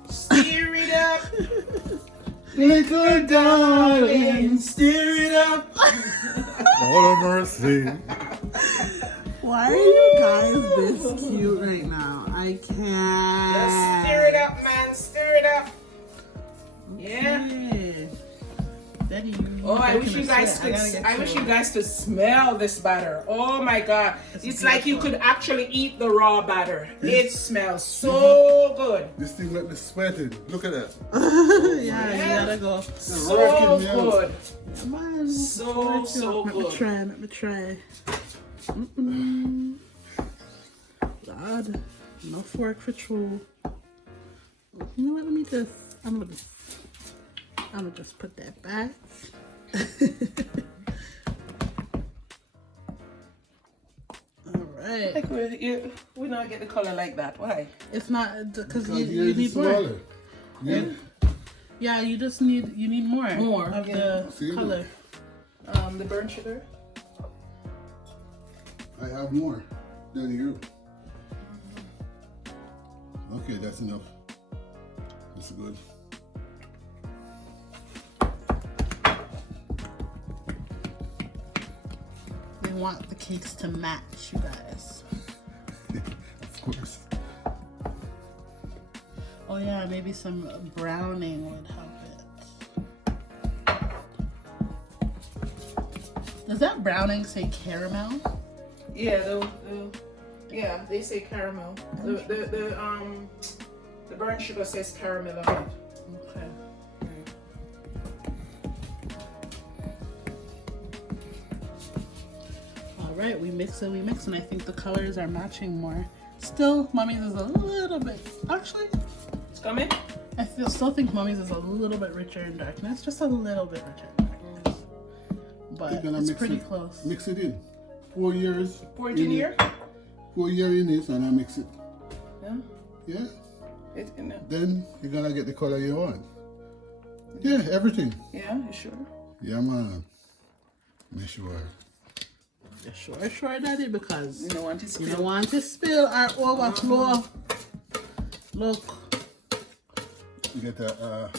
Stir it up. Little darling, Stir it up. Lord of mercy. Why are you guys this cute right now? I can't. Just stir it up, man. Stir it up. Yeah. Okay. Daddy, I wish you guys could. I wish you guys could smell this batter. Oh my God! It's like you could actually eat the raw batter. It smells so good. This thing let me sweating. Look at that. Yeah, you gotta go. So good. Come on. So Let good. me try. God, no fork for true. You know what? Let me just. I'm gonna just put that back. All right. Like we not get the color like that. Why? It's not because you need more. Yeah. Yeah, you need more. More of the color. The burnt sugar. I have more than you. Okay, that's enough. That's good. We want the cakes to match, you guys. Of course. Oh yeah, maybe some browning would help it. Does that browning say caramel? Yeah, yeah, they say caramel. The burnt sugar says caramel on it. Okay. All right, we mix and I think the colors are matching more. Still, Mummy's is a little bit, actually, It's coming? I still think Mummy's is a little bit richer in darkness, just a little bit richer in darkness. But it's pretty close. Mix it in. 4 years. Pour it in here? 4 years in it and I mix it. Yeah. Yeah. It's in there. Then you're gonna get the color you want. Yeah, everything. Yeah, you sure? Yeah, man. Make sure. Sure, Daddy, because You don't want to spill. you don't want to spill our overflow. Look. You get a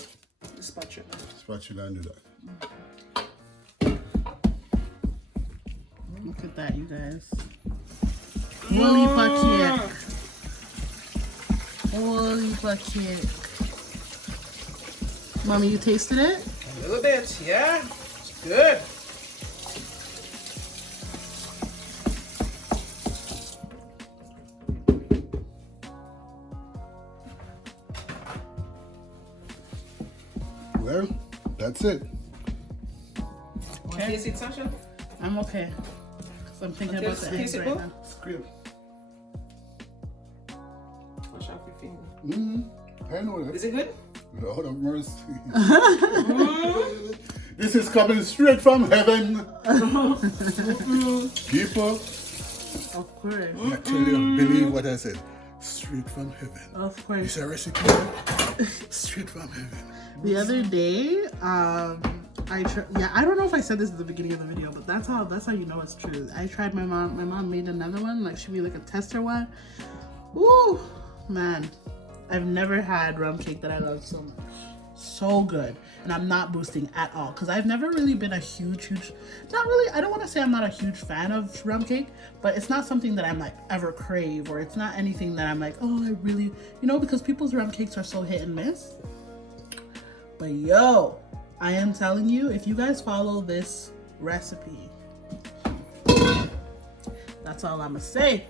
The spatula. spatula and do that. Look at that, you guys. Holy cake. Holy cake. Mommy, you tasted it? A little bit, yeah. It's good. Well, that's it. Want to taste it, Sasha? I'm okay. So I'm thinking about the eggs Taste it, right Bo? now. Scrape. Wash off your finger. I know that. Is it good? Lord of mercy. This is coming straight from heaven. People, Of course. I tell you, believe what I said. Straight from heaven. Of It's course. a recipe. Straight from heaven. The other day, I don't know if I said this at the beginning of the video, but that's how you know it's true. I tried my mom made another one, like she made like a tester one. Woo, man. I've never had rum cake that I love so much. So good. And I'm not boosting at all because I've never really been a huge, not really, I don't want to say I'm not a huge fan of rum cake, but it's not something that I'm like ever crave, or it's not anything that I'm like, oh, I really, because people's rum cakes are so hit and miss. But yo, I am telling you, if you guys follow this recipe, that's all I'm gonna say.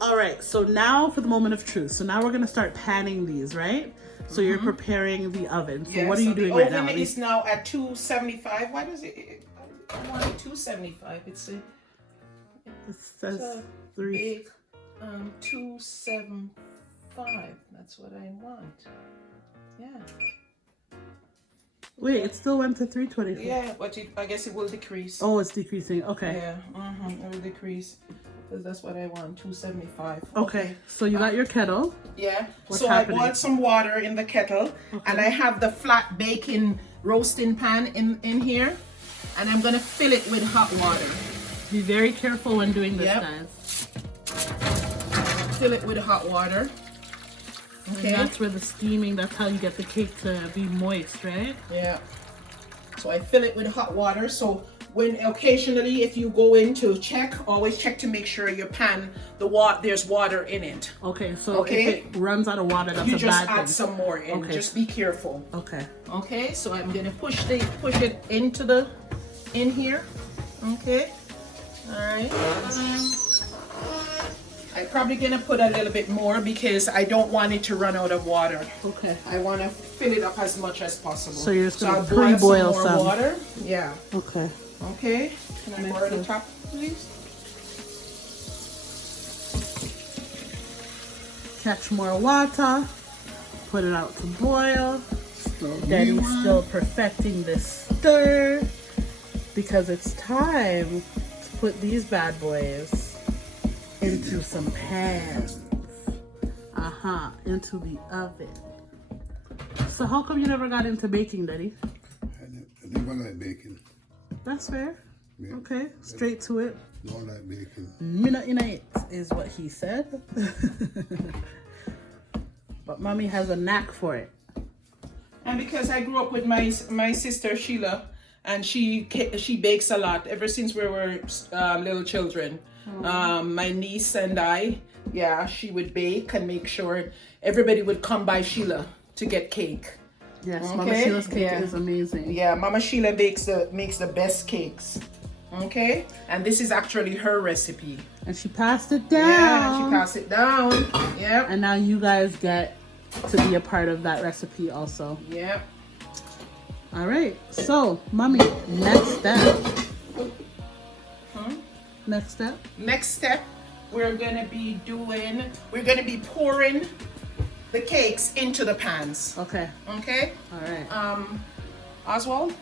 All right, so now for the moment of truth. So now we're gonna start panning these, right? So you're preparing the oven. So what are you doing right now? The oven is now at 275. Why does it? I want it 275. It says three. Big, 275. That's what I want. Yeah. Wait, it still went to 324. Yeah, but I guess it will decrease. Oh, it's decreasing. Okay. Yeah. It will decrease. Because that's what I want, 275. Okay, so you got your kettle. Yeah. What's so happening? I boiled some water in the kettle, and I have the flat baking roasting pan in here, and I'm gonna fill it with hot water. Be very careful when doing this, Yep. guys. Fill it with hot water. Okay. And that's where the steaming, that's how you get the cake to be moist, right? Yeah. So I fill it with hot water. So when occasionally if you go in to check, always check to make sure your pan, there's water in it. Okay, so if it runs out of water, that's you a bad thing. just add some more in. Okay. Just be careful. Okay. Okay, so I'm gonna push it in here. Okay. All right. I'm probably gonna put a little bit more because I don't want it to run out of water. Okay. I want to fill it up as much as possible. So you're just gonna I'll pre-boil some some more water. Yeah. Okay. Okay. Can I borrow the top, please? Catch more water. Put it out to boil. Daddy's still perfecting this stir because it's time to put these bad boys into some pans. Into the oven. So how come you never got into baking, Daddy? I never like bacon. That's fair. Yeah. Okay, straight to it. Don't like bacon. Me not in it is what he said. But mommy has a knack for it. And because I grew up with my sister Sheila, and she bakes a lot ever since we were little children. My niece and I, she would bake and make sure everybody would come by Sheila to get cake. Yes, okay. Mama Sheila's cake is amazing. Yeah, Mama Sheila makes the best cakes. Okay, and this is actually her recipe. And she passed it down. Yeah, she passed it down. Yep. And now you guys get to be a part of that recipe also. Yep. All right. So, mommy, next step. Next step. Next step, we're gonna be pouring the cakes into the pans. Okay. Okay. All right. Oswald.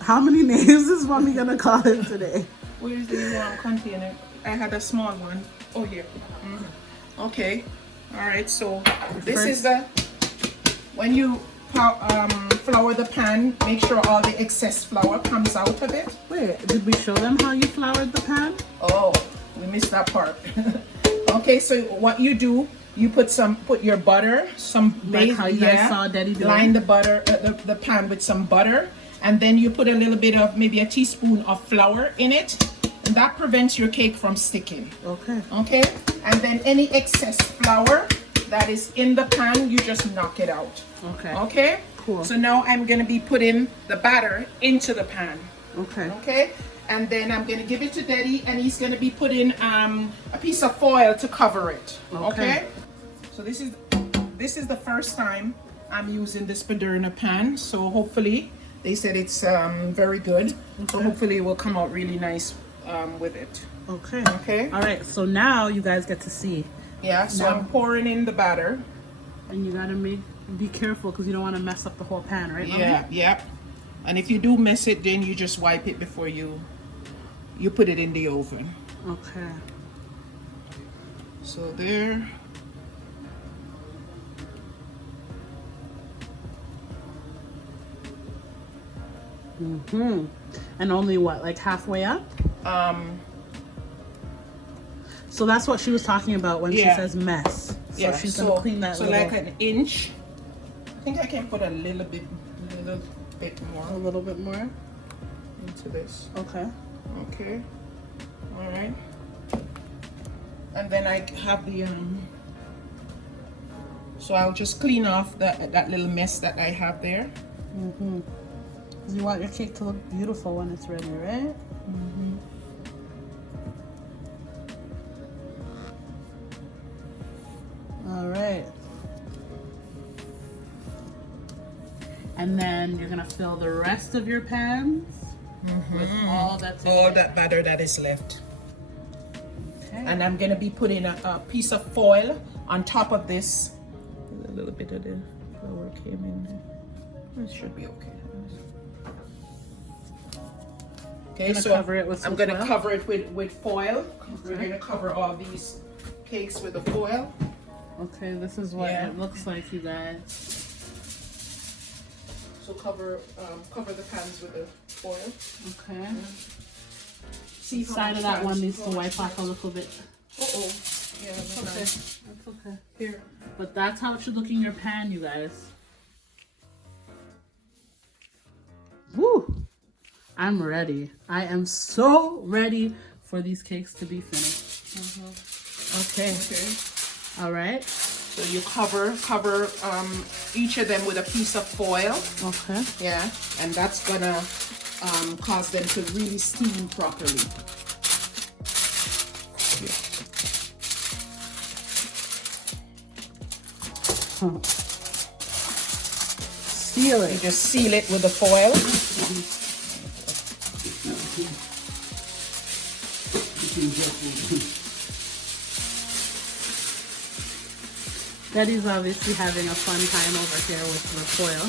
How many names is mommy gonna call him today? Where's the container? I had a small one. Oh, here. Okay. All right. So this is when you flour the pan. Make sure all the excess flour comes out of it. Wait, did we show them how you floured the pan? Oh, we missed that part. Okay. So what you do? You put your butter, some like how you guys saw Deddy do. Line the butter, the pan with some butter, and then you put a little bit of maybe a teaspoon of flour in it, and that prevents your cake from sticking. Okay. Okay, and then any excess flour that is in the pan, you just knock it out. Okay. Okay. Cool. So now I'm gonna be putting the batter into the pan. Okay. Okay. And then I'm gonna give it to Deddy, and he's gonna be putting a piece of foil to cover it. Okay. So this is the first time I'm using this Paderna pan. So hopefully, they said it's very good. Okay. So hopefully it will come out really nice with it. Okay. Okay. All right. So now you guys get to see. Yeah. So I'm pouring in the batter. And you gotta be careful because you don't want to mess up the whole pan, right? Mommy? Yeah. Yep. And if you do mess it, then you just wipe it before you put it in the oven. Okay. So there. And only what, like halfway up? So that's what she was talking about when she says mess. So she's gonna clean that. So like an inch. I think I can put a little bit more. A little bit more into this. Okay. Okay. All right. And then I have the so I'll just clean off that little mess that I have there. You want your cake to look beautiful when it's ready, right? All right. And then you're gonna fill the rest of your pans with all that batter that is left. Okay. And I'm gonna be putting a piece of foil on top of this. A little bit of the flour came in there. It should be okay. Okay, so I'm gonna cover it with foil. Okay. We're gonna cover all these cakes with the foil. Okay, this is what it looks like, you guys. So cover the pans with the foil. Okay. See how side of that one needs to wipe off a little bit. Uh-oh. Yeah, that's okay. That's okay. Here. But that's how it should look in your pan, you guys. Woo! I'm ready. I am so ready for these cakes to be finished. Okay. All right. So you cover each of them with a piece of foil. Okay. Yeah, and that's gonna cause them to really steam properly. Seal it. You just seal it with the foil. Daddy's obviously having a fun time over here with the foil.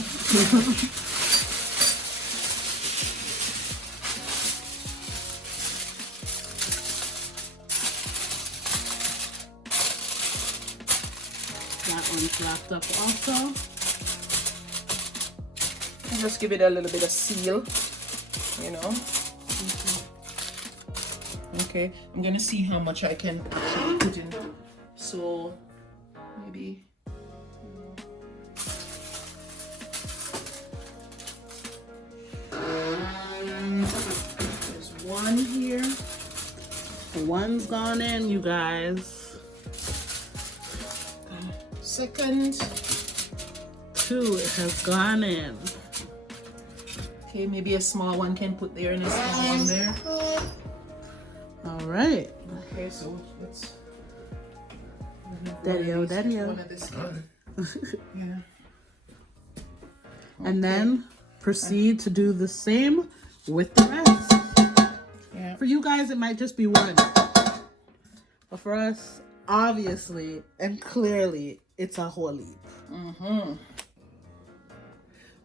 That one's wrapped up also. And just give it a little bit of seal, you know. Okay, I'm gonna see how much I can actually put in. So maybe. There's one here. One's gone in, you guys. Second. Two has gone in. Okay, maybe a small one can put there and a small one there. All right. Okay, so let's. Daddy-o, daddy-o. One of this kind. Yeah. And then proceed to do the same with the rest. Yeah. For you guys, it might just be one. But for us, obviously and clearly, it's a whole heap.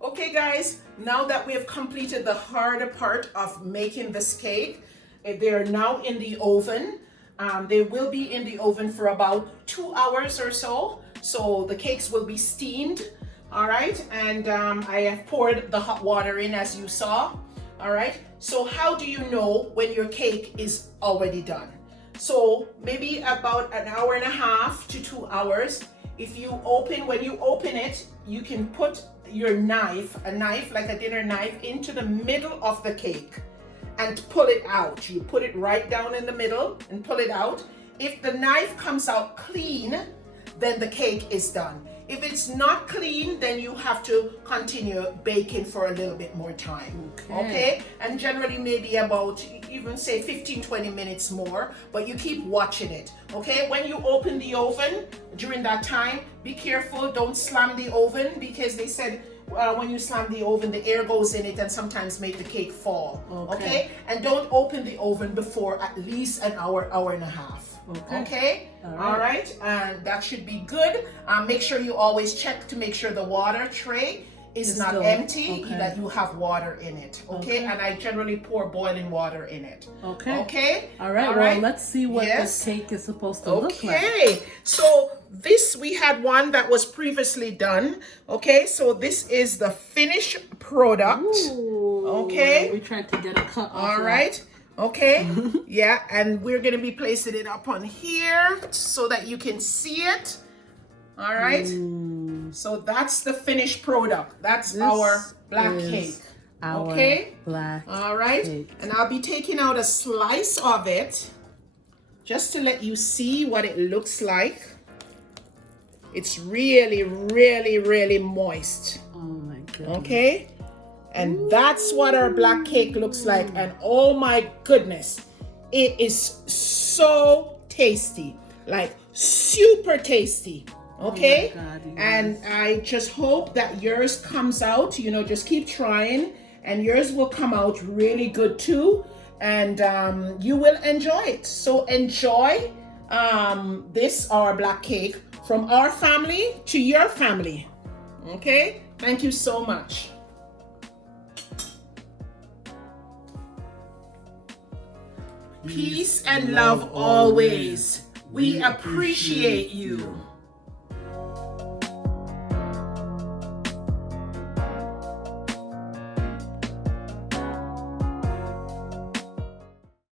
Okay, guys, now that we have completed the harder part of making this cake, they're now in the oven. They will be in the oven for about 2 hours or so. So the cakes will be steamed. All right. And I have poured the hot water in, as you saw. All right. So how do you know when your cake is already done? So maybe about an hour and a half to 2 hours. When you open it, you can put your knife, a knife like a dinner knife, into the middle of the cake and pull it out. You put it right down in the middle and pull it out. If the knife comes out clean, then the cake is done. If it's not clean, then you have to continue baking for a little bit more time. Okay? And generally maybe about, even say 15-20 minutes more, but you keep watching it. Okay? When you open the oven during that time, be careful, don't slam the oven, because they said when you slam the oven, the air goes in it and sometimes make the cake fall. Okay? And don't open the oven before at least an hour, hour and a half. Okay? All right. And that should be good. Make sure you always check to make sure the water tray is not empty, that you have water in it. Okay? And I generally pour boiling water in it. Okay? All right. Well, let's see what this cake is supposed to look like. Okay. So this, we had one that was previously done. Okay? So this is the finished product. Ooh, okay? We tried to get a cut off. All right. Okay. Yeah, and we're gonna be placing it up on here so that you can see it. All right. So that's the finished product. That's our black cake. Okay. Black. All right. Cake. And I'll be taking out a slice of it just to let you see what it looks like. It's really, really, really moist. Oh my goodness. Okay. And that's what our black cake looks like. And oh my goodness, it is so tasty, like super tasty. Okay. Oh my God, and I just hope that yours comes out, you know, just keep trying and yours will come out really good too. And you will enjoy it. So enjoy this, our black cake, from our family to your family. Okay. Thank you so much. Peace and love always. We appreciate you.